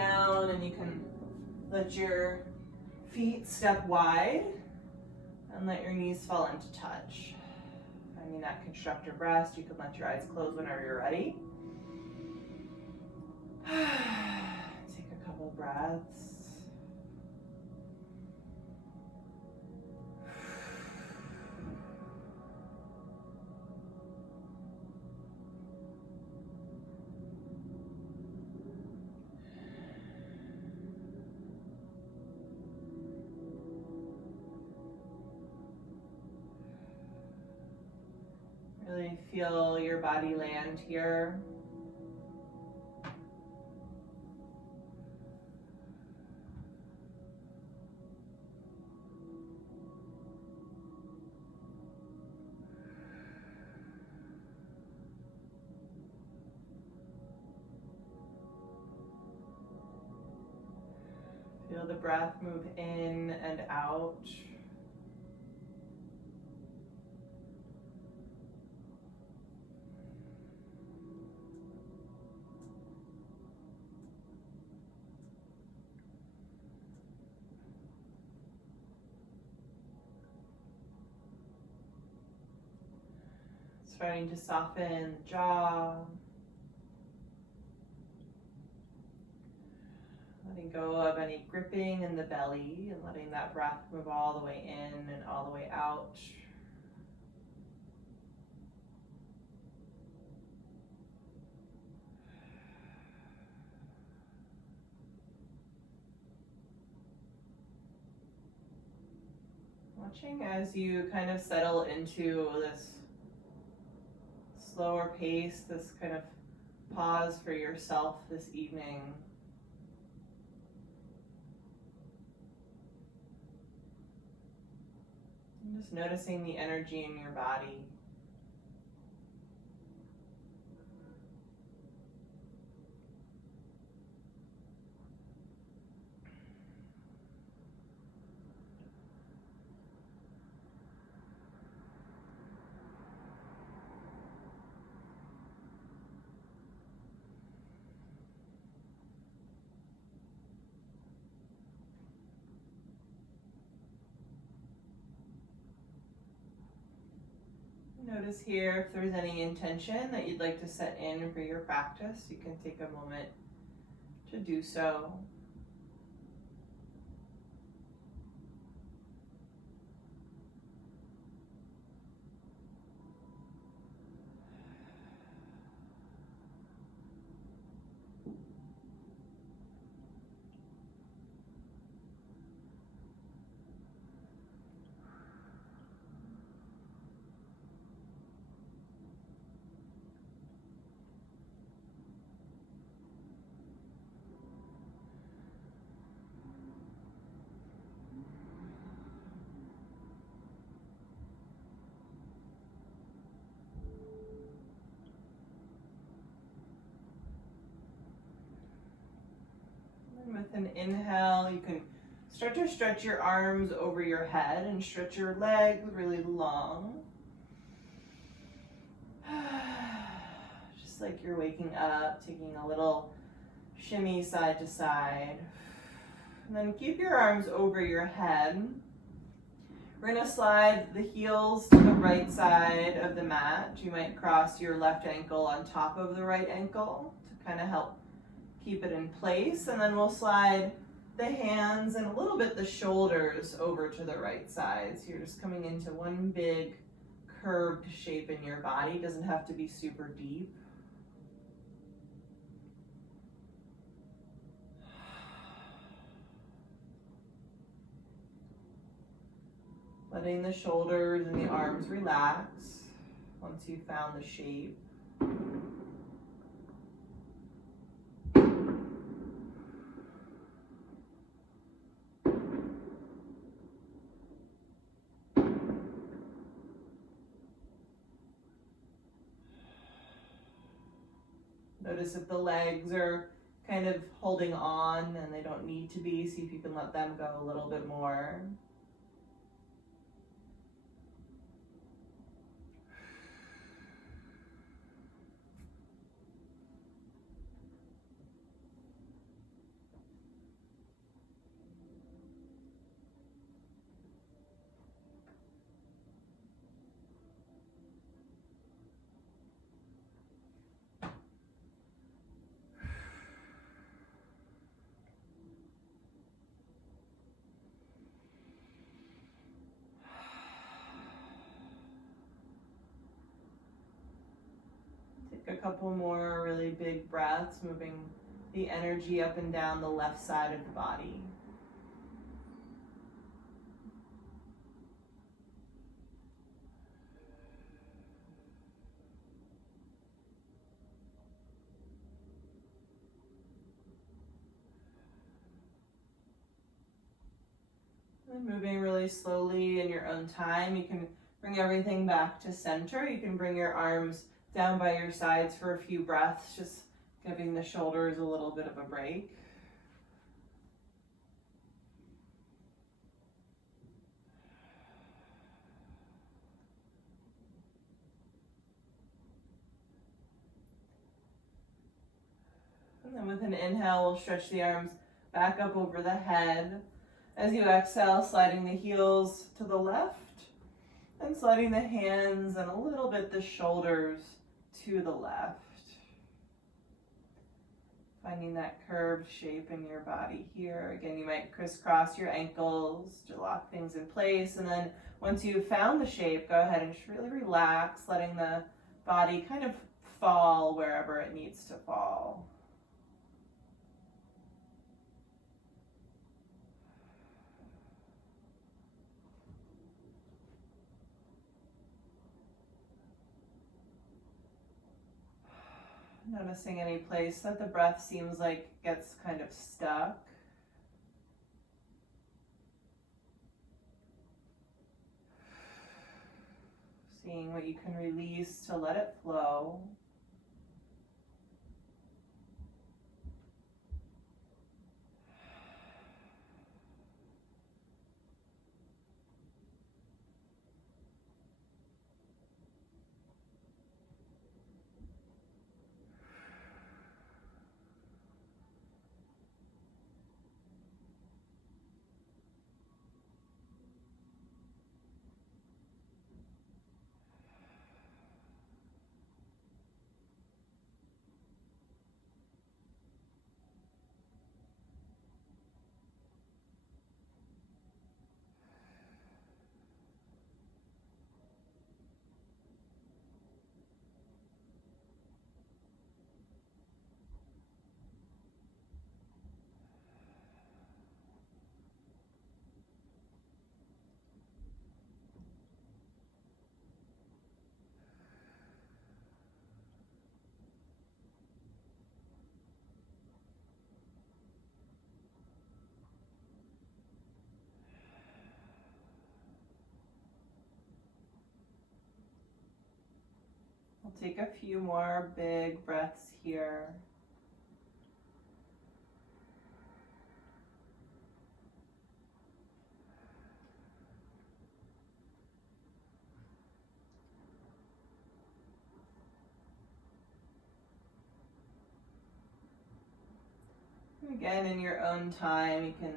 down, and you can let your feet step wide and let your knees fall into touch. Finding that constructive rest, you can let your eyes close whenever you're ready. Take a couple breaths. Really feel your body land here. Feel the breath move in and out. Starting to soften the jaw. Letting go of any gripping in the belly and letting that breath move all the way in and all the way out. Watching as you kind of settle into this slower pace, this kind of pause for yourself this evening. And just noticing the energy in your body. Notice here if there's any intention that you'd like to set in for your practice. You can take a moment to do so. With an inhale, you can start to stretch your arms over your head and stretch your legs really long. Just like you're waking up, taking a little shimmy side to side. And then keep your arms over your head. We're going to slide the heels to the right side of the mat. You might cross your left ankle on top of the right ankle to kind of help keep it in place, and then we'll slide the hands and a little bit the shoulders over to the right side. So you're just coming into one big curved shape in your body. It doesn't have to be super deep. Letting the shoulders and the arms relax once you've found the shape. Notice if the legs are kind of holding on and they don't need to be. See if you can let them go a little bit more. couple more really big breaths, moving the energy up and down the left side of the body. And moving really slowly in your own time, you can bring everything back to center. You can bring your arms down by your sides for a few breaths, just giving the shoulders a little bit of a break. And then with an inhale, we'll stretch the arms back up over the head. As you exhale, sliding the heels to the left and sliding the hands and a little bit the shoulders to the left. Finding that curved shape in your body here. Again, you might crisscross your ankles to lock things in place. And then once you've found the shape, go ahead and just really relax, letting the body kind of fall wherever it needs to fall. Noticing any place that the breath seems like gets kind of stuck. Seeing what you can release to let it flow. We'll take a few more big breaths here. Again, in your own time, you can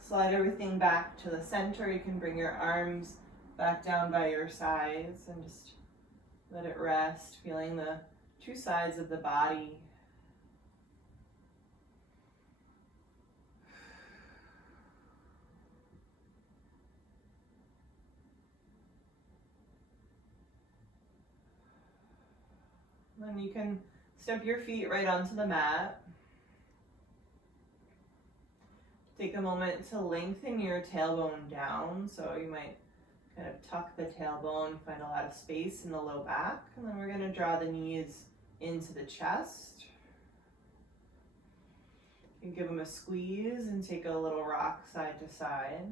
slide everything back to the center. You can bring your arms back down by your sides and just let it rest, feeling the two sides of the body. Then you can step your feet right onto the mat. Take a moment to lengthen your tailbone down, so you might kind of tuck the tailbone, find a lot of space in the low back, and then we're going to draw the knees into the chest. You can give them a squeeze and take a little rock side to side.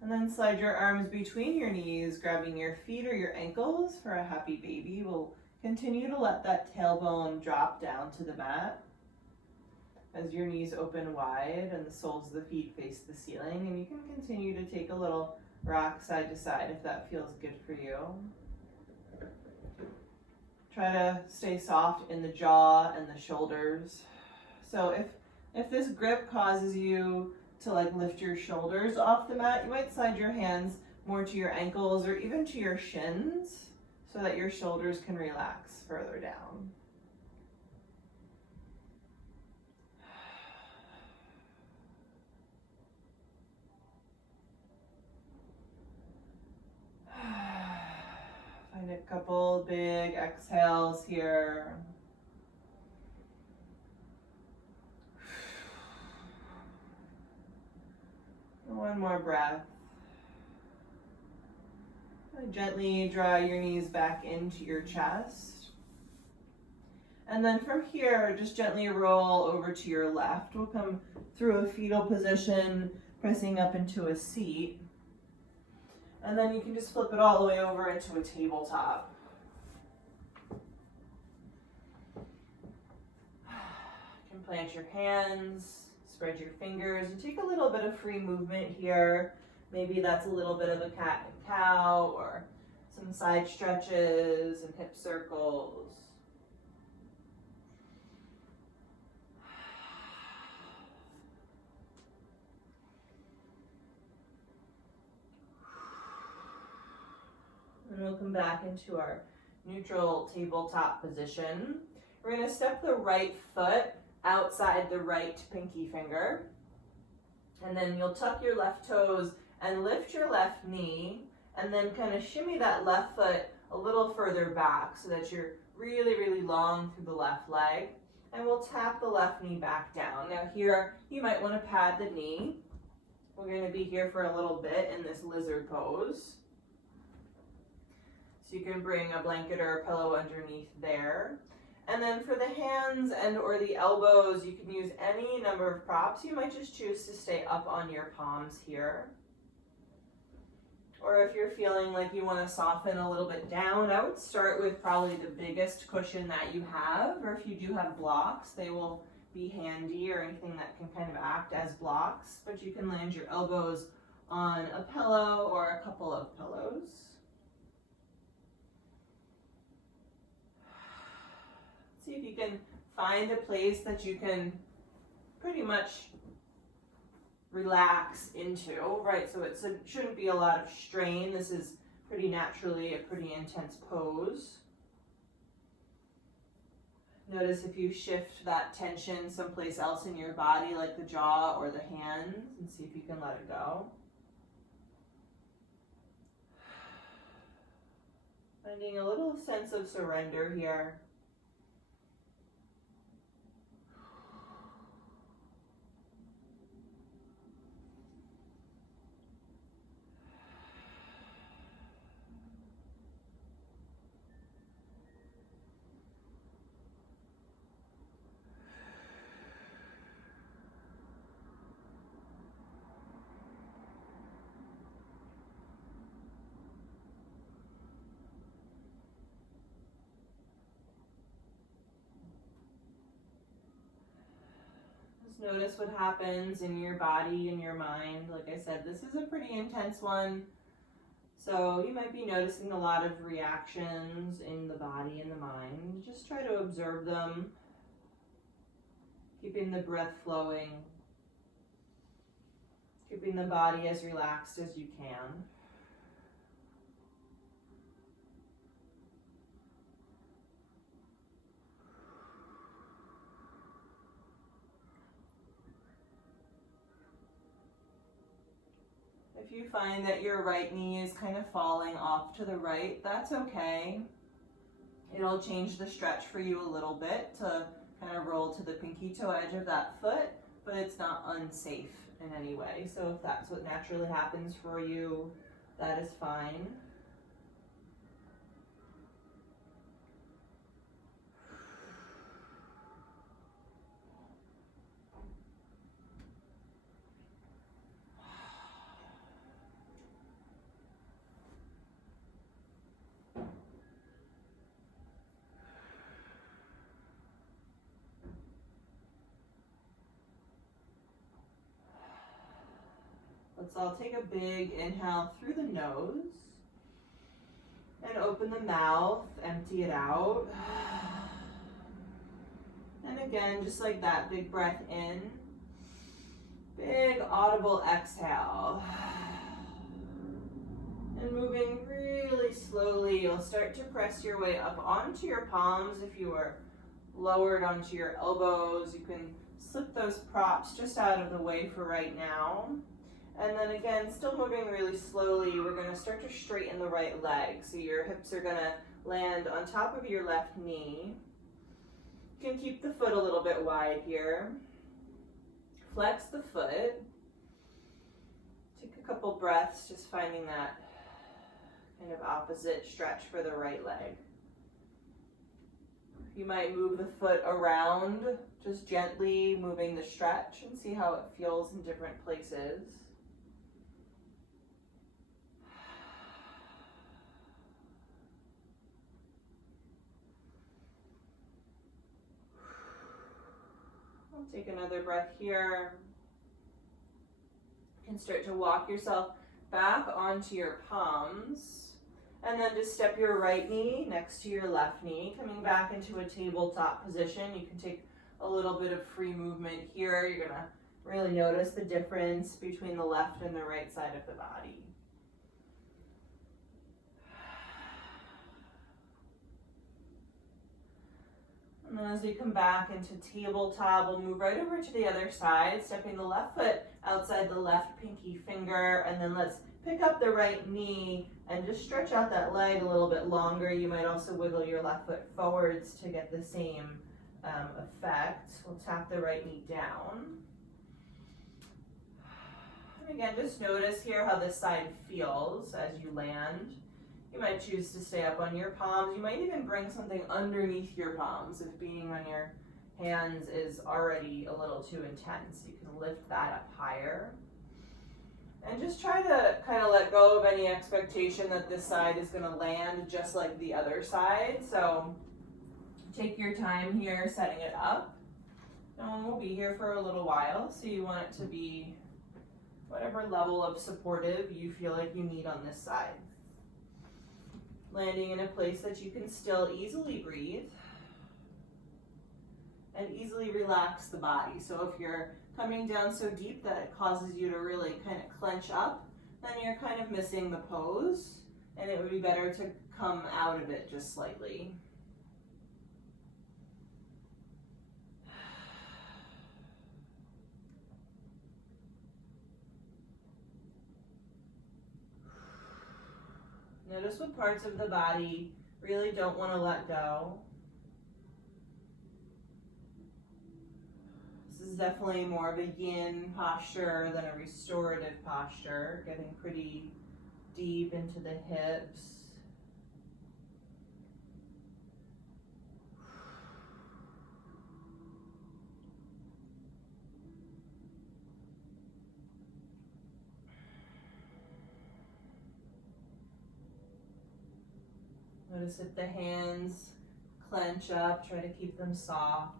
And then slide your arms between your knees, grabbing your feet or your ankles for a happy baby. We'll continue to let that tailbone drop down to the mat as your knees open wide and the soles of the feet face the ceiling. And you can continue to take a little rock side to side if that feels good for you. Try to stay soft in the jaw and the shoulders. So if this grip causes you to like lift your shoulders off the mat, you might slide your hands more to your ankles or even to your shins so that your shoulders can relax further down. Find a couple big exhales here. One more breath. Gently draw your knees back into your chest. And then from here, just gently roll over to your left. We'll come through a fetal position, pressing up into a seat. And then you can just flip it all the way over into a tabletop. You can plant your hands, spread your fingers, and take a little bit of free movement here. Maybe that's a little bit of a cat and cow, or some side stretches and hip circles. And we'll come back into our neutral tabletop position. We're going to step the right foot outside the right pinky finger. And then you'll tuck your left toes and lift your left knee, and then kind of shimmy that left foot a little further back so that you're really, really long through the left leg. And we'll tap the left knee back down. Now here, you might want to pad the knee. We're going to be here for a little bit in this lizard pose. So you can bring a blanket or a pillow underneath there. And then for the hands and or the elbows, you can use any number of props. You might just choose to stay up on your palms here. Or if you're feeling like you want to soften a little bit down, I would start with probably the biggest cushion that you have. Or if you do have blocks, they will be handy, or anything that can kind of act as blocks. But you can land your elbows on a pillow or a couple of pillows. See if you can find a place that you can pretty much relax into, right? So it shouldn't be a lot of strain. This is pretty naturally a pretty intense pose. Notice if you shift that tension someplace else in your body, like the jaw or the hands, and see if you can let it go. Finding a little sense of surrender here. Notice what happens in your body and your mind. Like I said, this is a pretty intense one. So you might be noticing a lot of reactions in the body and the mind. Just try to observe them, keeping the breath flowing, keeping the body as relaxed as you can. If you find that your right knee is kind of falling off to the right, that's okay. It'll change the stretch for you a little bit to kind of roll to the pinky toe edge of that foot, but it's not unsafe in any way. So if that's what naturally happens for you, that is fine. Let's all take a big inhale through the nose and open the mouth, empty it out. And again, just like that, big breath in, big audible exhale. And moving really slowly, you'll start to press your way up onto your palms. If you are lowered onto your elbows, you can slip those props just out of the way for right now. And then again, still moving really slowly, we're going to start to straighten the right leg. So your hips are going to land on top of your left knee. You can keep the foot a little bit wide here. Flex the foot. Take a couple breaths, just finding that kind of opposite stretch for the right leg. You might move the foot around, just gently moving the stretch, and see how it feels in different places. I'll take another breath here. You can start to walk yourself back onto your palms. And then just step your right knee next to your left knee, coming back into a tabletop position. You can take a little bit of free movement here. You're gonna really notice the difference between the left and the right side of the body. And then as we come back into tabletop, we'll move right over to the other side, stepping the left foot outside the left pinky finger, and then let's pick up the right knee and just stretch out that leg a little bit longer. You might also wiggle your left foot forwards to get the same effect. We'll tap the right knee down. And again, just notice here how this side feels as you land. You might choose to stay up on your palms. You might even bring something underneath your palms if being on your hands is already a little too intense. You can lift that up higher. And just try to kind of let go of any expectation that this side is going to land just like the other side. So take your time here setting it up. And we'll be here for a little while, so you want it to be whatever level of supportive you feel like you need on this side. Landing in a place that you can still easily breathe and easily relax the body. So if you're coming down so deep that it causes you to really kind of clench up, then you're kind of missing the pose, and it would be better to come out of it just slightly. Notice what parts of the body really don't want to let go. This is definitely more of a yin posture than a restorative posture, getting pretty deep into the hips. Notice if the hands clench up, try to keep them soft.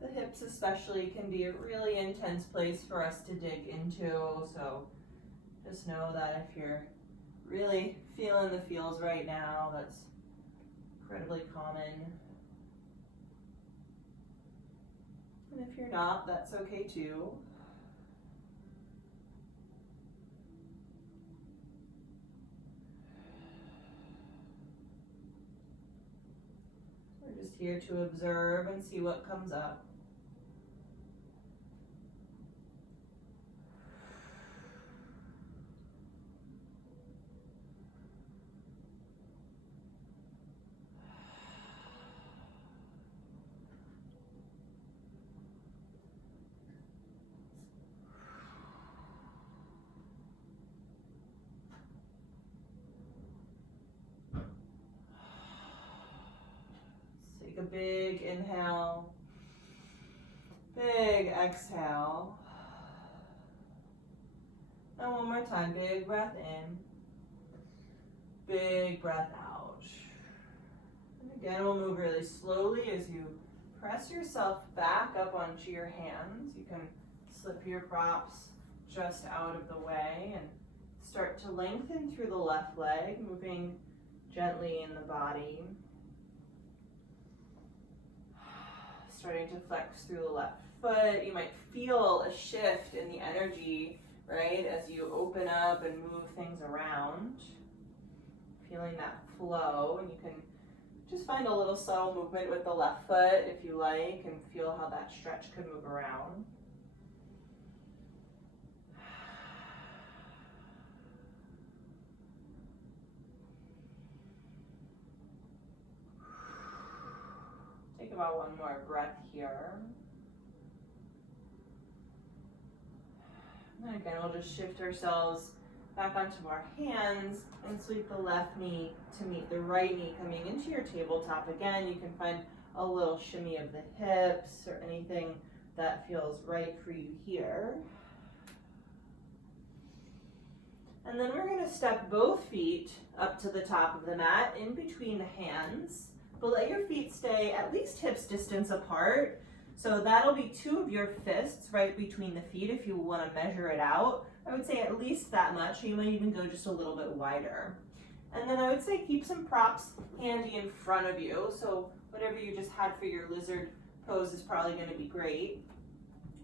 The hips especially can be a really intense place for us to dig into, so just know that if you're really feeling the feels right now, that's incredibly common. And if you're not, that's okay too. We're just here to observe and see what comes up. Take a big inhale, big exhale. And one more time, big breath in, big breath out. And again, we'll move really slowly as you press yourself back up onto your hands. You can slip your props just out of the way and start to lengthen through the left leg, moving gently in the body. Starting to flex through the left foot. You might feel a shift in the energy right? As you open up and move things around, feeling that flow, and you can just find a little subtle movement with the left foot if you like, and feel how that stretch could move around. Take about one more breath here. And again, we'll just shift ourselves back onto our hands and sweep the left knee to meet the right knee coming into your tabletop. Again, you can find a little shimmy of the hips or anything that feels right for you here. And then we're going to step both feet up to the top of the mat in between the hands, but let your feet stay at least hips distance apart. So that'll be 2 of your fists right between the feet if you want to measure it out. I would say at least that much, or you might even go just a little bit wider. And then I would say keep some props handy in front of you. So whatever you just had for your lizard pose is probably going to be great.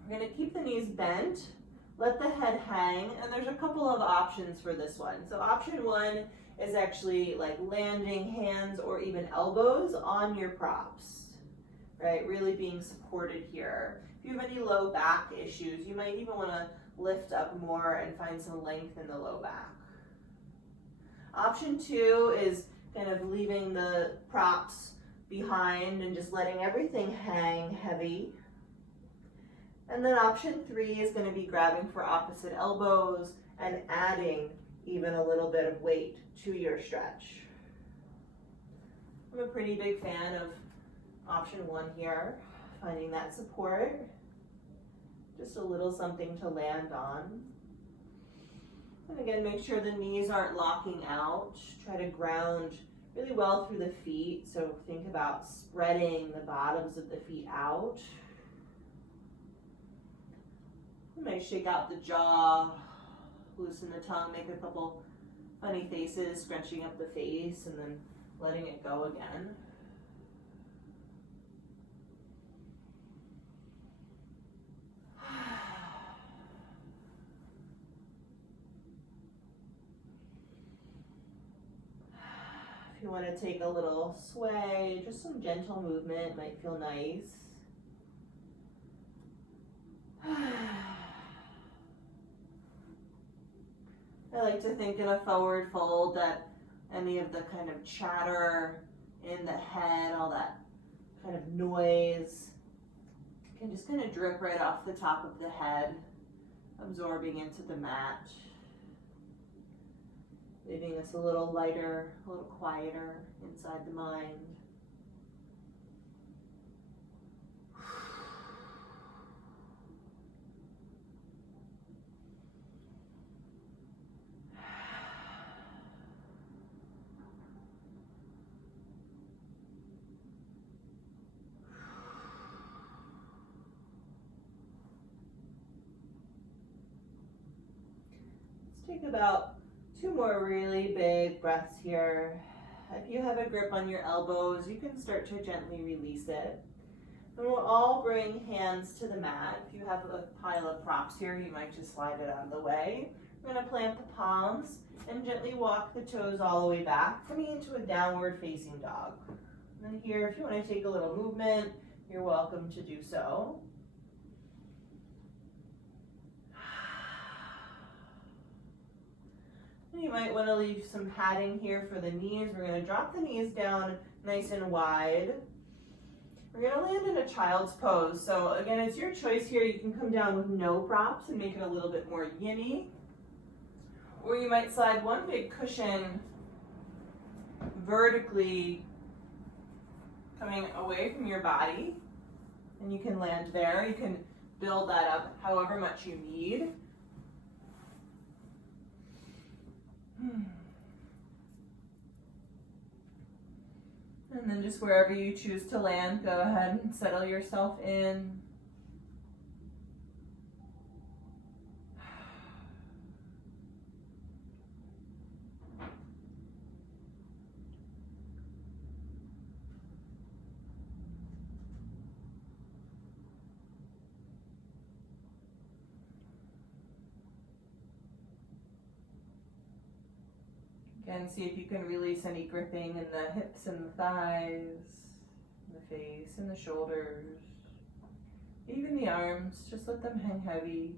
We're going to keep the knees bent, let the head hang, and there's a couple of options for this one. So option 1 is actually like landing hands or even elbows on your props. Right, really being supported here. If you have any low back issues, you might even want to lift up more and find some length in the low back. Option 2 is kind of leaving the props behind and just letting everything hang heavy. And then option 3 is going to be grabbing for opposite elbows and adding even a little bit of weight to your stretch. I'm a pretty big fan of option 1 here, finding that support, just a little something to land on. And again, make sure the knees aren't locking out. Try to ground really well through the feet, so think about spreading the bottoms of the feet out. You might shake out the jaw, loosen the tongue, make a couple funny faces, scrunching up the face, and then letting it go again. If you want to take a little sway, just some gentle movement might feel nice. I like to think in a forward fold that any of the kind of chatter in the head, all that kind of noise, can just kind of drip right off the top of the head, absorbing into the mat, leaving us a little lighter, a little quieter inside the mind. Let's take about 2 more really big breaths here. If you have a grip on your elbows, you can start to gently release it. And we'll all bring hands to the mat. If you have a pile of props here, you might just slide it out of the way. We're going to plant the palms and gently walk the toes all the way back, coming into a downward facing dog. And then here, if you want to take a little movement, you're welcome to do so. You might want to leave some padding here for the knees. We're going to drop the knees down nice and wide. We're going to land in a child's pose. So again, it's your choice here. You can come down with no props and make it a little bit more yin-y. Or you might slide one big cushion vertically coming away from your body. And you can land there. You can build that up however much you need. And then just wherever you choose to land, go ahead and settle yourself in. Again, see if you can release any gripping in the hips and the thighs, in the face and the shoulders, even the arms. Just let them hang heavy.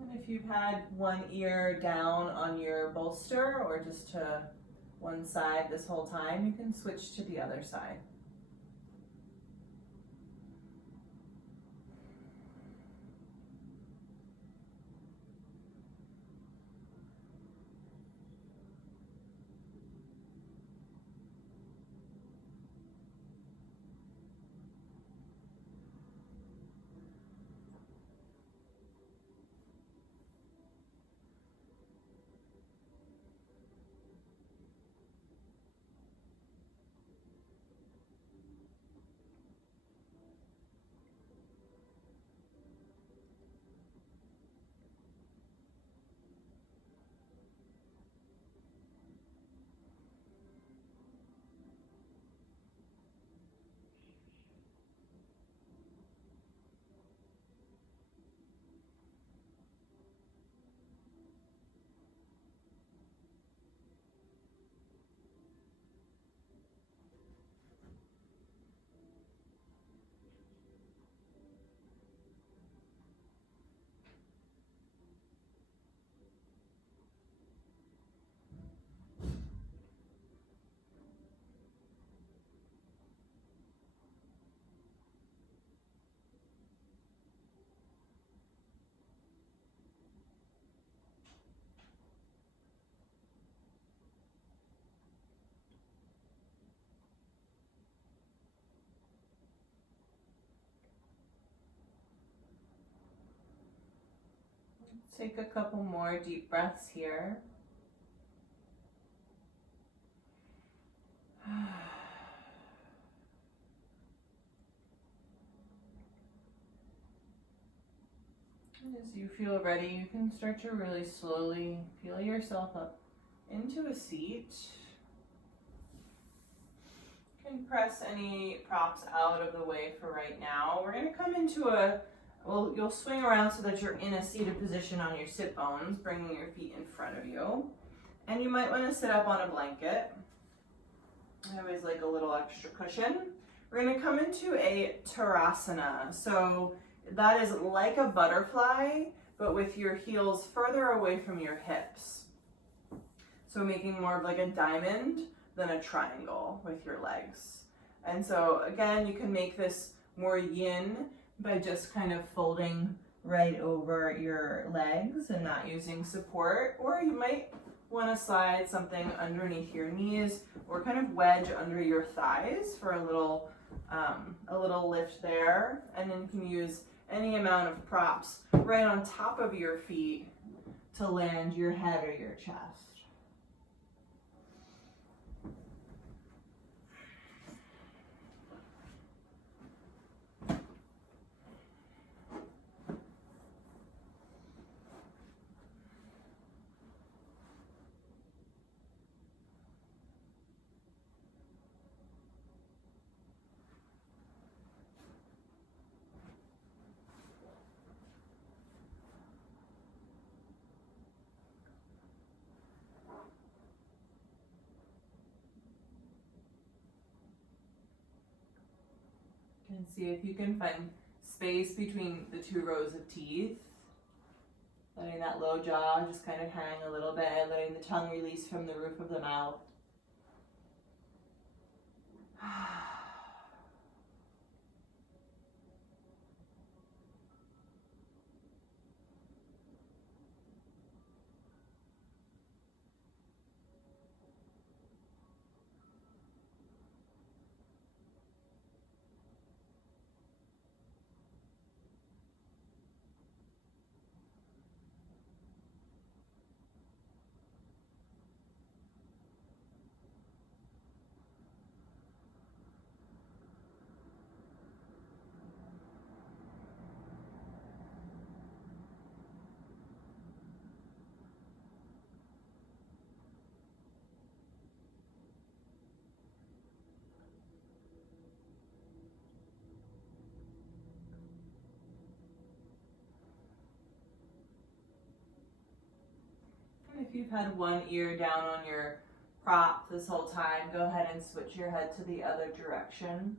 And if you've had one ear down on your bolster or just to one side this whole time, you can switch to the other side. Take a couple more deep breaths here. And as you feel ready, you can start to really slowly peel yourself up into a seat. You can press any props out of the way for right now. We're going to come into well, you'll swing around so that you're in a seated position on your sit bones, bringing your feet in front of you. And you might want to sit up on a blanket. I always like a little extra cushion. We're going to come into a Tadasana. So that is like a butterfly, but with your heels further away from your hips. So making more of like a diamond than a triangle with your legs. And so again, you can make this more yin by just kind of folding right over your legs and not using support, or you might want to slide something underneath your knees or kind of wedge under your thighs for a little lift there. And then you can use any amount of props right on top of your feet to land your head or your chest. And see if you can find space between the two rows of teeth. Letting that low jaw just kind of hang a little bit, letting the tongue release from the roof of the mouth. If you've had one ear down on your prop this whole time, go ahead and switch your head to the other direction.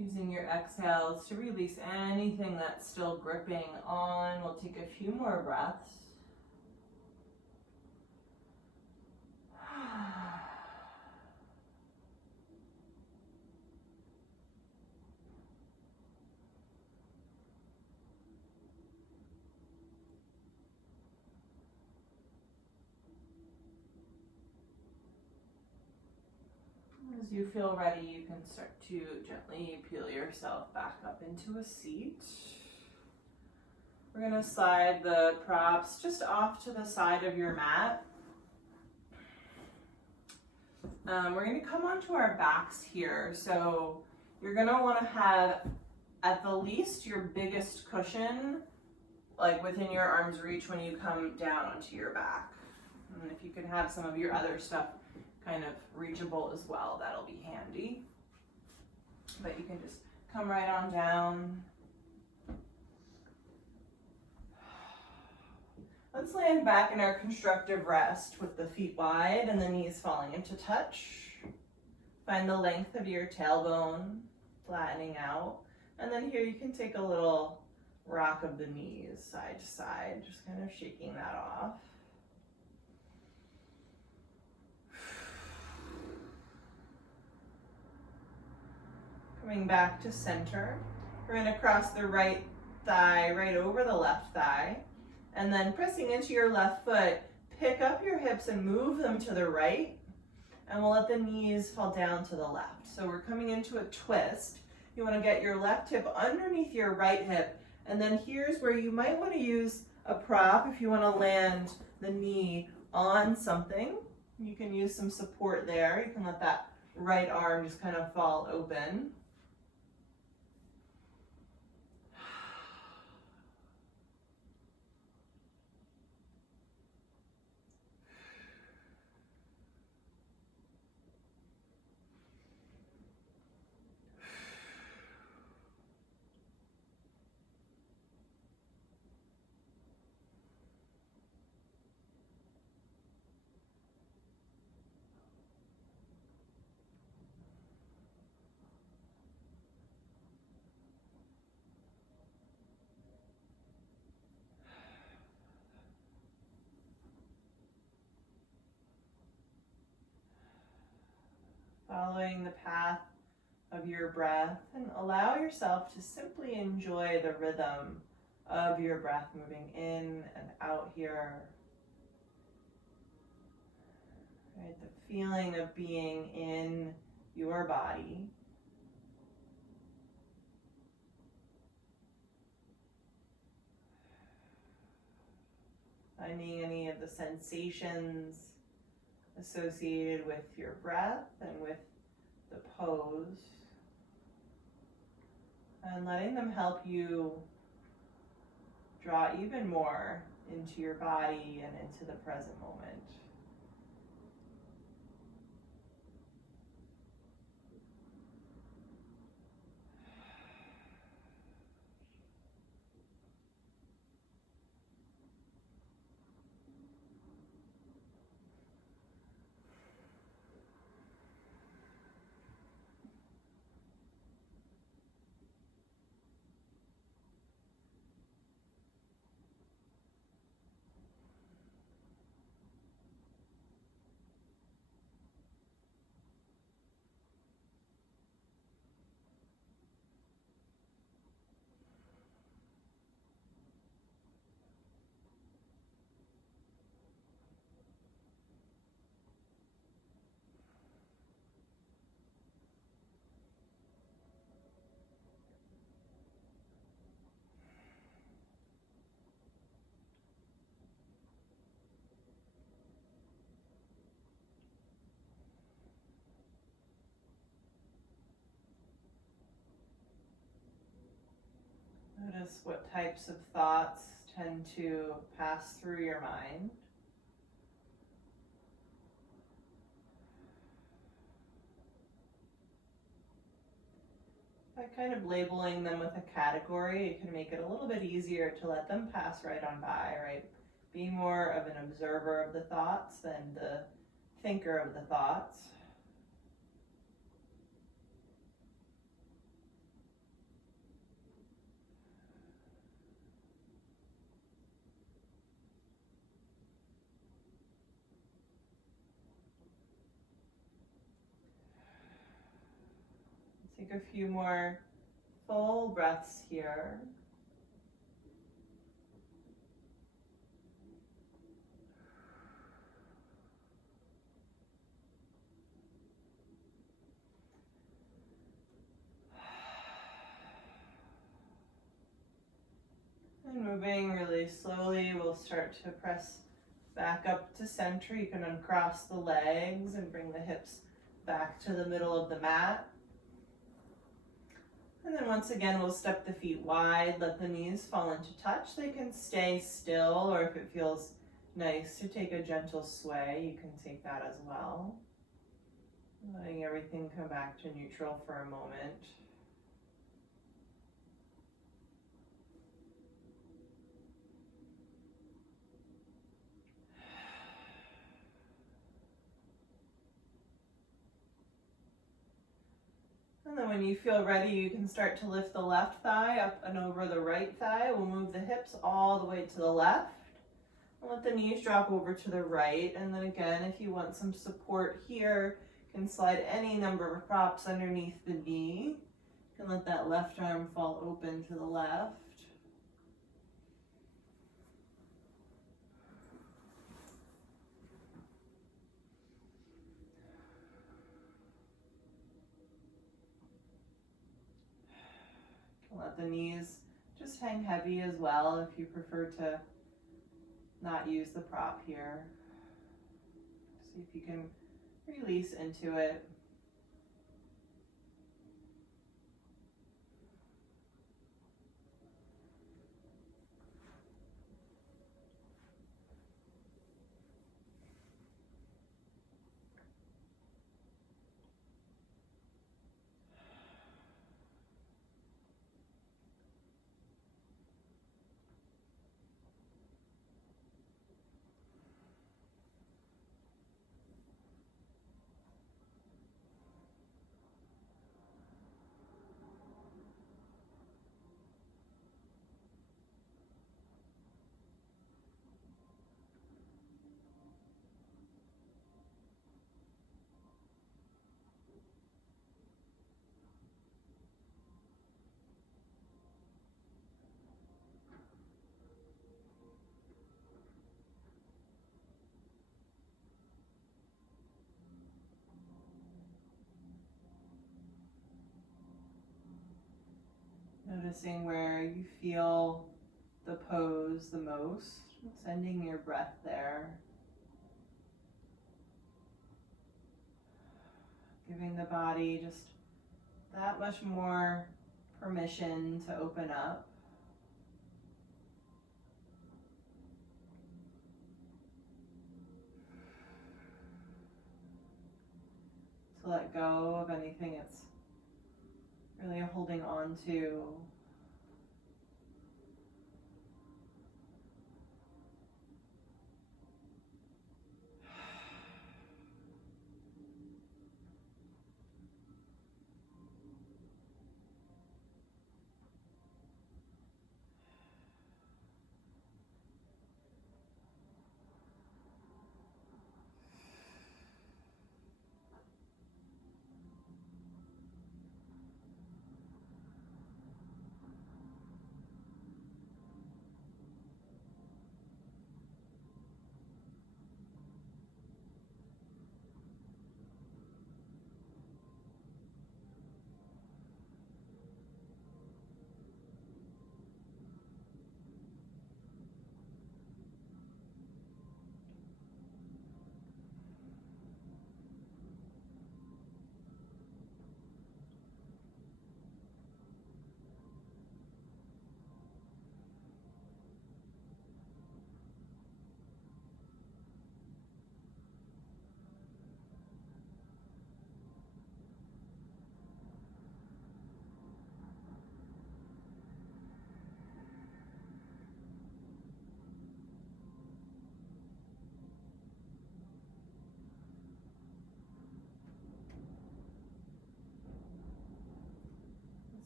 Using your exhales to release anything that's still gripping on. We'll take a few more breaths. As you feel ready, you can start to gently peel yourself back up into a seat. We're going to slide the props just off to the side of your mat. We're going to come onto our backs here. So you're going to want to have at the least your biggest cushion like within your arm's reach when you come down onto your back. And if you can have some of your other stuff kind of reachable as well, that'll be handy. But you can just come right on down. Let's land back in our constructive rest with the feet wide and the knees falling into touch. Find the length of your tailbone, flattening out. And then here you can take a little rock of the knees side to side, just kind of shaking that off. Coming back to center, we're going to cross the right thigh right over the left thigh, and then pressing into your left foot, pick up your hips and move them to the right, and we'll let the knees fall down to the left. So we're coming into a twist. You want to get your left hip underneath your right hip, and then here's where you might want to use a prop if you want to land the knee on something. You can use some support there. You can let that right arm just kind of fall open. following the path of your breath, and allow yourself to simply enjoy the rhythm of your breath moving in and out here. Right, the feeling of being in your body. Finding any of the sensations associated with your breath and with the pose, and letting them help you draw even more into your body and into the present moment. Notice what types of thoughts tend to pass through your mind. By kind of labeling them with a category, it can make it a little bit easier to let them pass right on by, right? Be more of an observer of the thoughts than the thinker of the thoughts. Take a few more full breaths here. And moving really slowly, we'll start to press back up to center. You can uncross the legs and bring the hips back to the middle of the mat. And then once again, we'll step the feet wide, let the knees fall into touch. They can stay still, or if it feels nice to take a gentle sway, you can take that as well. Letting everything come back to neutral for a moment. And then when you feel ready, you can start to lift the left thigh up and over the right thigh. We'll move the hips all the way to the left. And let the knees drop over to the right. And then again, if you want some support here, you can slide any number of props underneath the knee. You can let that left arm fall open to the left. Let the knees just hang heavy as well if you prefer to not use the prop here. See if you can release into it. Noticing where you feel the pose the most, sending your breath there. Giving the body just that much more permission to open up. To let go of anything it's really holding on to.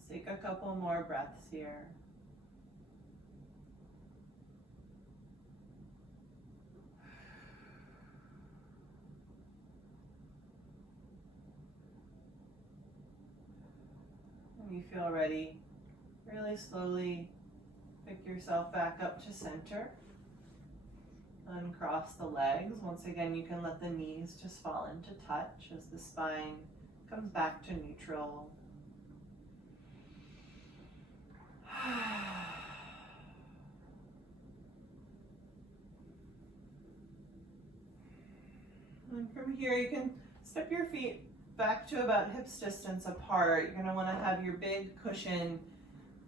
Let's take a couple more breaths here. When you feel ready, really slowly pick yourself back up to center. Uncross the legs. Once again, you can let the knees just fall into touch as the spine comes back to neutral. And from here, you can step your feet back to about hips distance apart. You're going to want to have your big cushion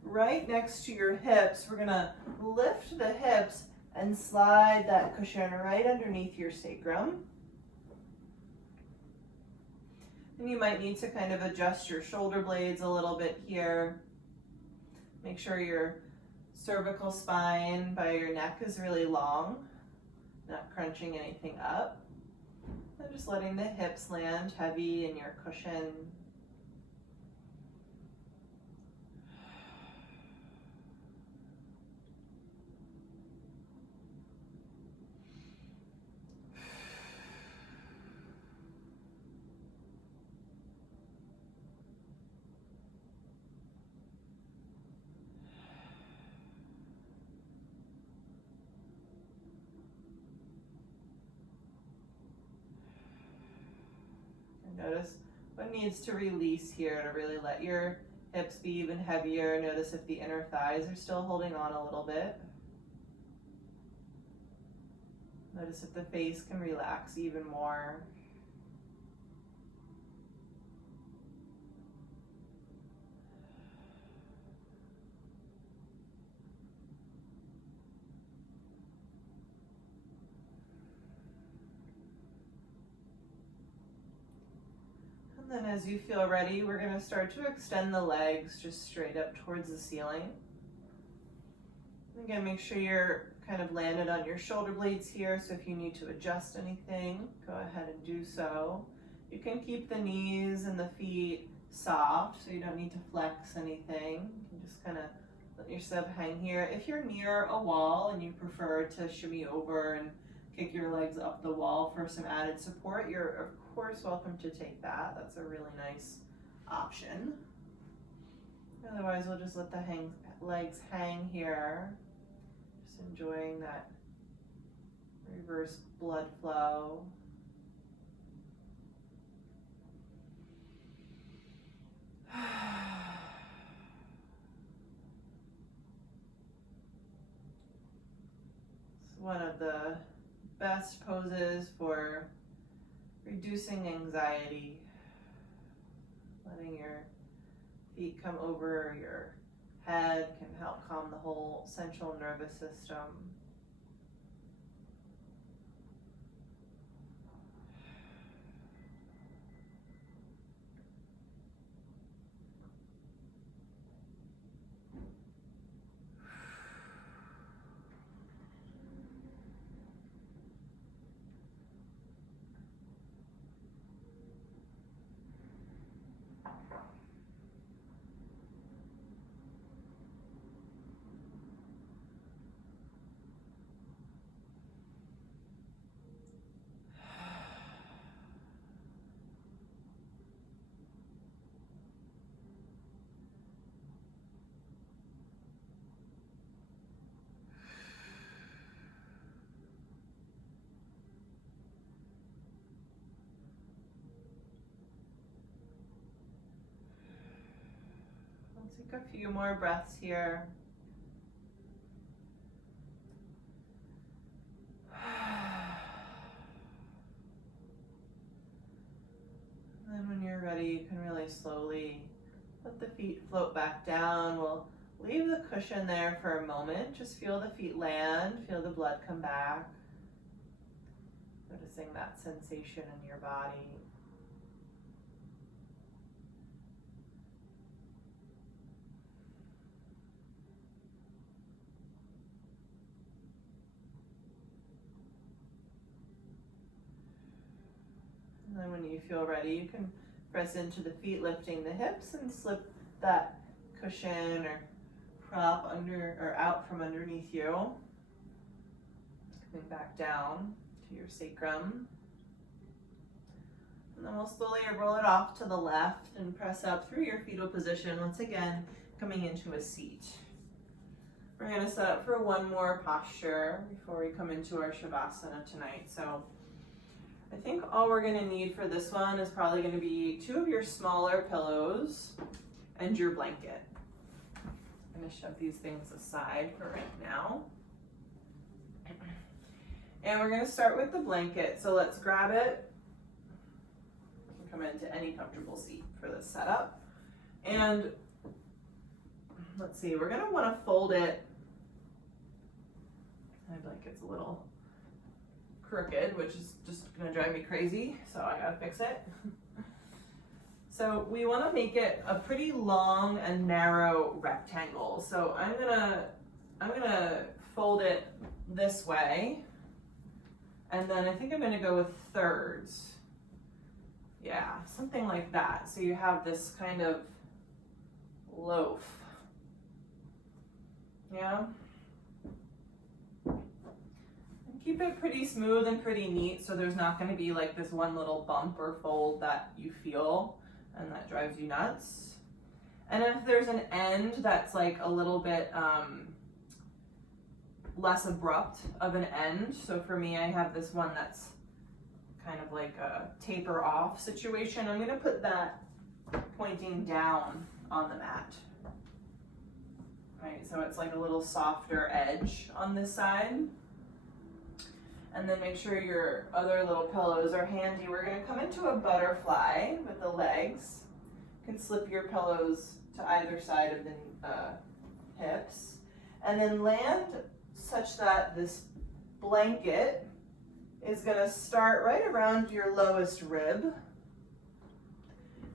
right next to your hips. We're going to lift the hips and slide that cushion right underneath your sacrum. And you might need to kind of adjust your shoulder blades a little bit here. Make sure your cervical spine by your neck is really long, not crunching anything up. And just letting the hips land heavy in your cushion. Notice what needs to release here to really let your hips be even heavier. Notice if the inner thighs are still holding on a little bit. Notice if the face can relax even more. And then as you feel ready, we're going to start to extend the legs just straight up towards the ceiling. Again, make sure you're kind of landed on your shoulder blades here, so if you need to adjust anything, go ahead and do so. You can keep the knees and the feet soft, so you don't need to flex anything. You can just kind of let yourself hang here. If you're near a wall and you prefer to shimmy over and kick your legs up the wall for some added support, you're of course welcome to take that. That's a really nice option. Otherwise, we'll just let the legs hang here. Just enjoying that reverse blood flow. one of the best poses for reducing anxiety. Letting your feet come over your head can help calm the whole central nervous system. Take a few more breaths here. And then when you're ready, you can really slowly let the feet float back down. We'll leave the cushion there for a moment. Just feel the feet land, feel the blood come back. Noticing that sensation in your body. And then when you feel ready, you can press into the feet, lifting the hips, and slip that cushion or prop under or out from underneath you. Coming back down to your sacrum. And then we'll slowly roll it off to the left and press up through your fetal position, once again coming into a seat. We're going to set up for one more posture before we come into our Shavasana tonight. So I think all we're going to need for this one is probably going to be 2 of your smaller pillows and your blanket. I'm going to shove these things aside for right now. And we're going to start with the blanket. So let's grab it. You can come into any comfortable seat for this setup. And let's see, we're going to want to fold it. My blanket's a little crooked, which is just going to drive me crazy, so I got to fix it. So we want to make it a pretty long and narrow rectangle. So I'm gonna fold it this way, and then I think I'm going to go with thirds. Yeah, something like that. So you have this kind of loaf. Yeah. Keep it pretty smooth and pretty neat, so there's not going to be like this one little bump or fold that you feel and that drives you nuts. And if there's an end that's like a little bit less abrupt of an end, so for me I have this one that's kind of like a taper off situation, I'm going to put that pointing down on the mat. Right, so it's like a little softer edge on this side. And then make sure your other little pillows are handy. We're going to come into a butterfly with the legs. You can slip your pillows to either side of the hips. And then land such that this blanket is going to start right around your lowest rib.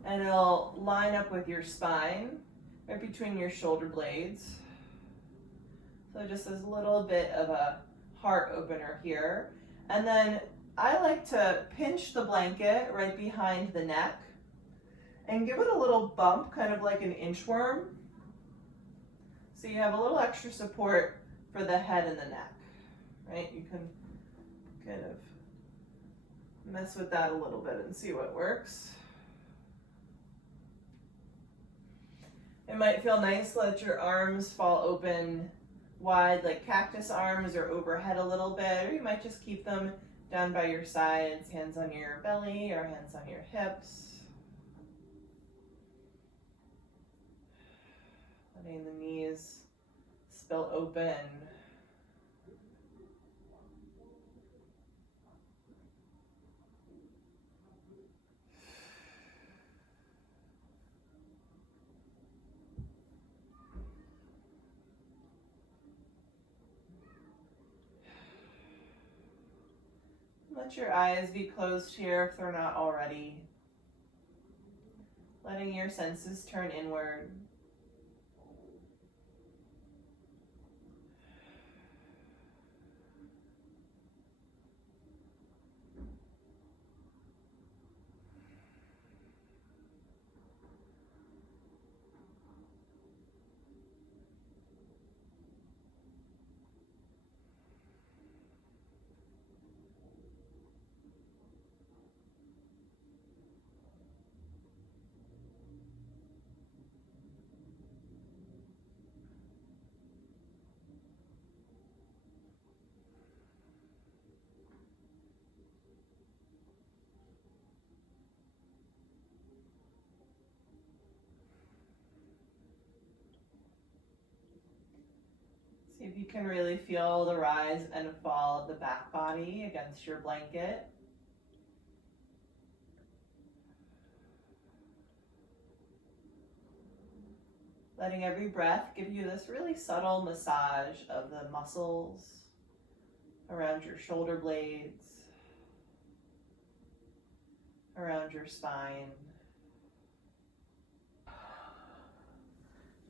And it'll line up with your spine, right between your shoulder blades. So just this little bit of a heart opener here. And then I like to pinch the blanket right behind the neck and give it a little bump, kind of like an inchworm. So you have a little extra support for the head and the neck, right? You can kind of mess with that a little bit and see what works. It might feel nice to let your arms fall open wide like cactus arms or overhead a little bit, or you might just keep them down by your sides, hands on your belly or hands on your hips. Letting the knees spill open. Let your eyes be closed here if they're not already. Letting your senses turn inward. See if you can really feel the rise and fall of the back body against your blanket. Letting every breath give you this really subtle massage of the muscles around your shoulder blades, around your spine.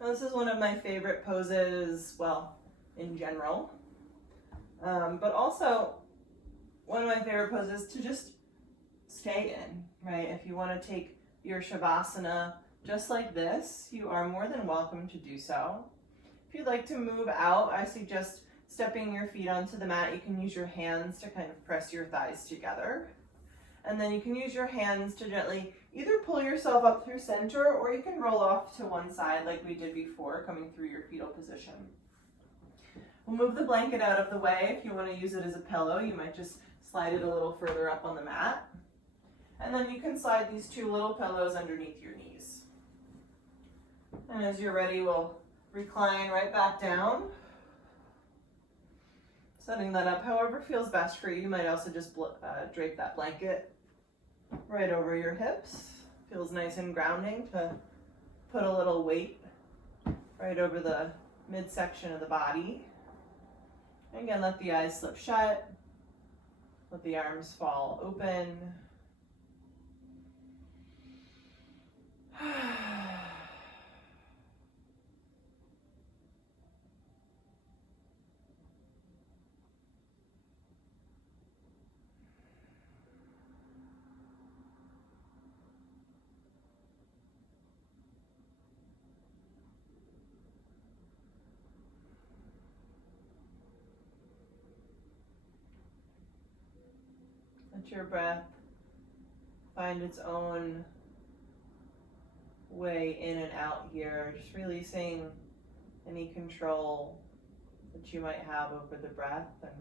Now, this is one of my favorite poses, well, in general, but also one of my favorite poses to just stay in, right? If you want to take your Shavasana just like this, you are more than welcome to do so. If you'd like to move out, I suggest stepping your feet onto the mat. You can use your hands to kind of press your thighs together. And then you can use your hands to gently either pull yourself up through center, or you can roll off to one side like we did before, coming through your fetal position. We'll move the blanket out of the way. If you want to use it as a pillow, you might just slide it a little further up on the mat. And then you can slide these two little pillows underneath your knees. And as you're ready, we'll recline right back down. Setting that up however feels best for you. You might also just drape that blanket right over your hips. Feels nice and grounding to put a little weight right over the midsection of the body. And again, let the eyes slip shut. Let the arms fall open. Let your breath find its own way in and out here, just releasing any control that you might have over the breath and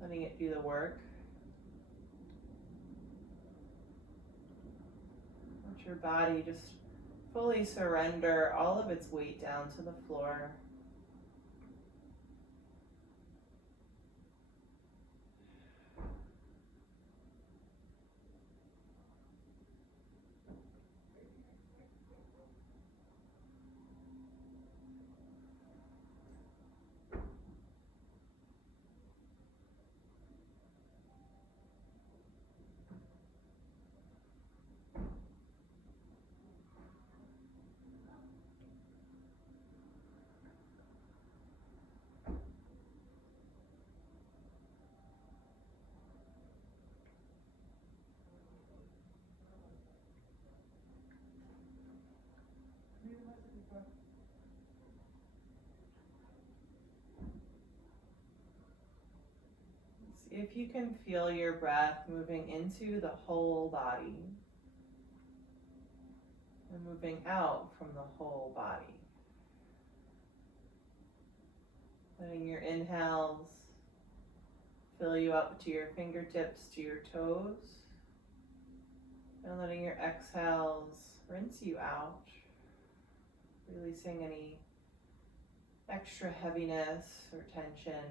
letting it do the work. Let your body just fully surrender all of its weight down to the floor. See if you can feel your breath moving into the whole body and moving out from the whole body. Letting your inhales fill you up to your fingertips, to your toes, and letting your exhales rinse you out, releasing any extra heaviness or tension.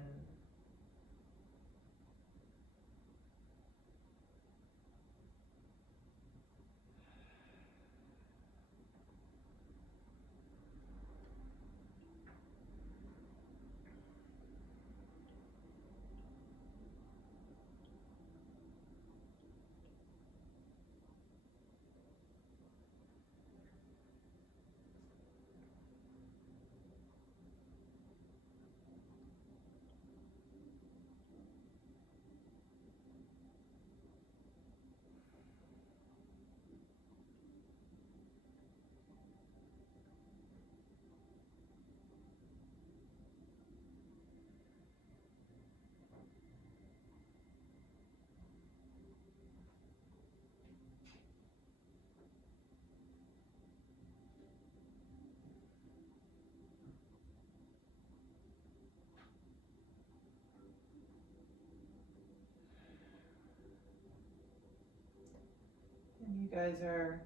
guys are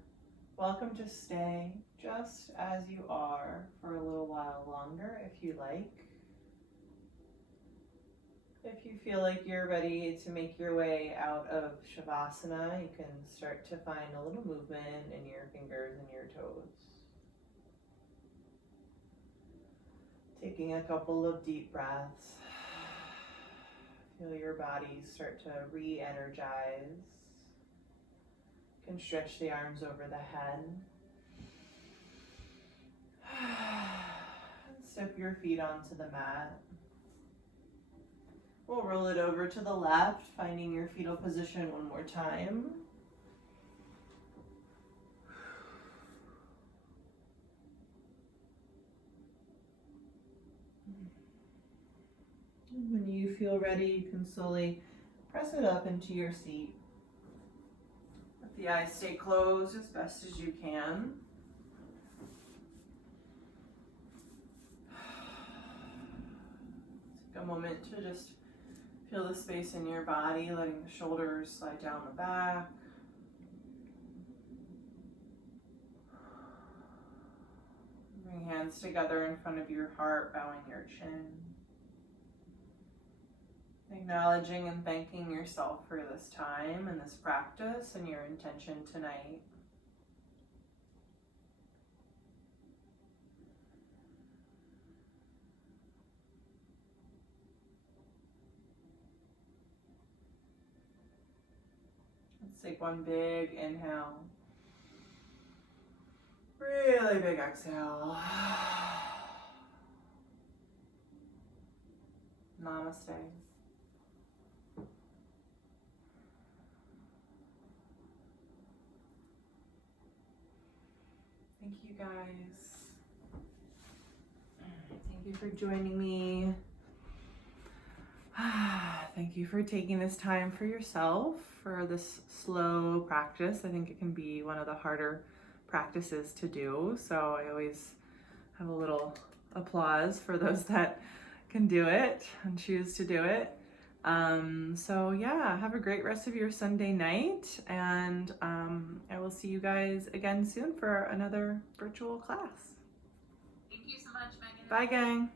welcome to stay just as you are for a little while longer if you like. If you feel like you're ready to make your way out of Shavasana, you can start to find a little movement in your fingers and your toes. Taking a couple of deep breaths. Feel your body start to re-energize. You can stretch the arms over the head. Step your feet onto the mat. We'll roll it over to the left, finding your fetal position one more time. And when you feel ready, you can slowly press it up into your seat. Let the eyes stay closed as best as you can. Take a moment to just feel the space in your body, letting the shoulders slide down the back. Bring hands together in front of your heart, bowing your chin. Acknowledging and thanking yourself for this time and this practice and your intention tonight. Let's take one big inhale. Really big exhale. Namaste. Thank you guys. Thank you for joining me. Thank you for taking this time for yourself for this slow practice. I think it can be one of the harder practices to do. So I always have a little applause for those that can do it and choose to do it. So yeah, have a great rest of your Sunday night, and I will see you guys again soon for another virtual class. Thank you so much, Megan. Bye, gang.